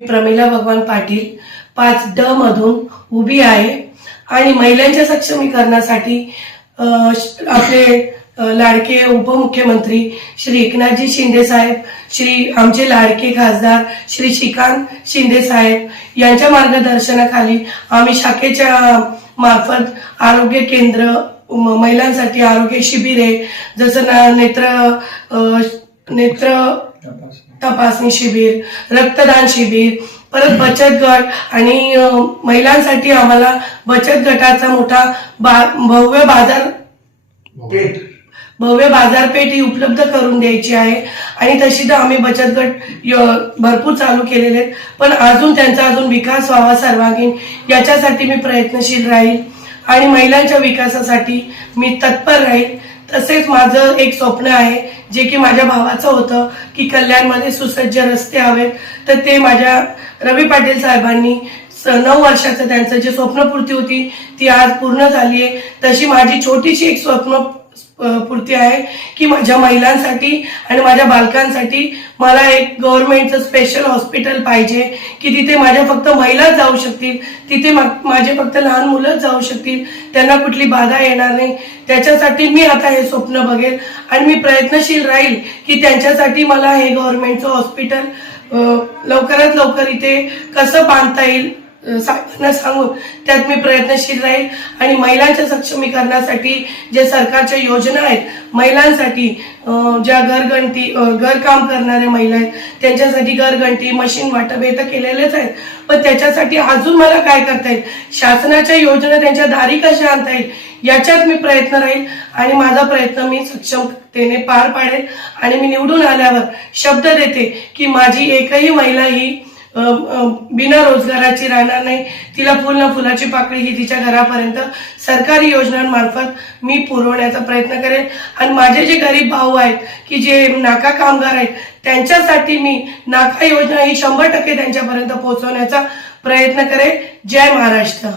प्रमिला भगवान पाटील 5D मधून उभी आहे आणि महिलांच्या सक्षमीकरणासाठी आपले लाडके उपमुख्यमंत्री श्री एकनाथजी शिंदे साहेब, श्री आमचे लाडके खासदार श्री श्रीकांत शिंदे साहेब यांच्या मार्गदर्शनाखाली आम्ही शाखेच्या मार्फत आरोग्य केंद्र, महिलांसाठी आरोग्य शिबिरे, जसं नेत्र तपासणी शिबिर, रक्तदान शिबिर, परत बचत गट आणि महिलांसाठी आम्हाला बचत गटाचा मोठा भव्य बाजारपेठ ही उपलब्ध करून द्यायची आहे आणि तशी तर आम्ही बचत गट भरपूर चालू केलेले आहेत, पण अजून त्यांचा विकास व्हावा सर्वांगीण याच्यासाठी मी प्रयत्नशील राहील आणि महिलांच्या विकासासाठी मी तत्पर राहील। तसेच माझं एक स्वप्न आहे जे की माझ्या भावाचं होतं की कल्याणमध्ये सुसज्ज रस्ते हवेत, तर ते माझ्या रवी पाटील साहेबांनी 9 वर्षाचं त्यांचं जे स्वप्नपूर्ती होती ती आज पूर्ण झाली आहे। तशी माझी छोटीशी एक स्वप्नपूर्ती आहे की माझ्या महिलांसाठी आणि माझ्या बालकांसाठी मला एक गव्हर्नमेंटचं स्पेशल हॉस्पिटल पाहिजे की तिथे माझ्या फक्त महिलाच जाऊ शकतील, तिथे माझे फक्त लहान मुलंच जाऊ शकतील, त्यांना कुठली बाधा येणार नाही। त्याच्यासाठी मी आता हे स्वप्न बघेल आणि मी प्रयत्नशील राहील की त्यांच्यासाठी मला हे गव्हर्नमेंटचं हॉस्पिटल लवकरात लवकर इथे कसं बांधता येईल साहेबांना सांगून त्यात मी प्रयत्नशील राहील आणि महिलांच्या सक्षमीकरणासाठी जे सरकारच्या योजना आहेत, महिलांसाठी ज्या घरकाम करणाऱ्या महिला आहेत त्यांच्यासाठी घरघंटी, मशीन वाटप हे तर केलेलेच आहेत, पण त्याच्यासाठी अजून मला काय करता येईल, शासनाच्या योजना त्यांच्या दारी कशा आणता येईल याच्यात मी प्रयत्न राहील आणि माझा प्रयत्न मी सक्षमतेने पार पाडेल आणि मी निवडून आल्यावर शब्द देते की माझी एकही महिला ही बिना रोजगाराची राहणार नाही, तिला फुल ना फुलाची पाकळी ही तिच्या घरापर्यंत सरकारी योजनांमार्फत मी पुरवण्याचा प्रयत्न करेन आणि माझे जे गरीब भाऊ आहेत की जे नाका कामगार आहेत त्यांच्यासाठी मी नाका योजना ही 100% त्यांच्यापर्यंत पोहोचवण्याचा प्रयत्न करेन। जय महाराष्ट्र।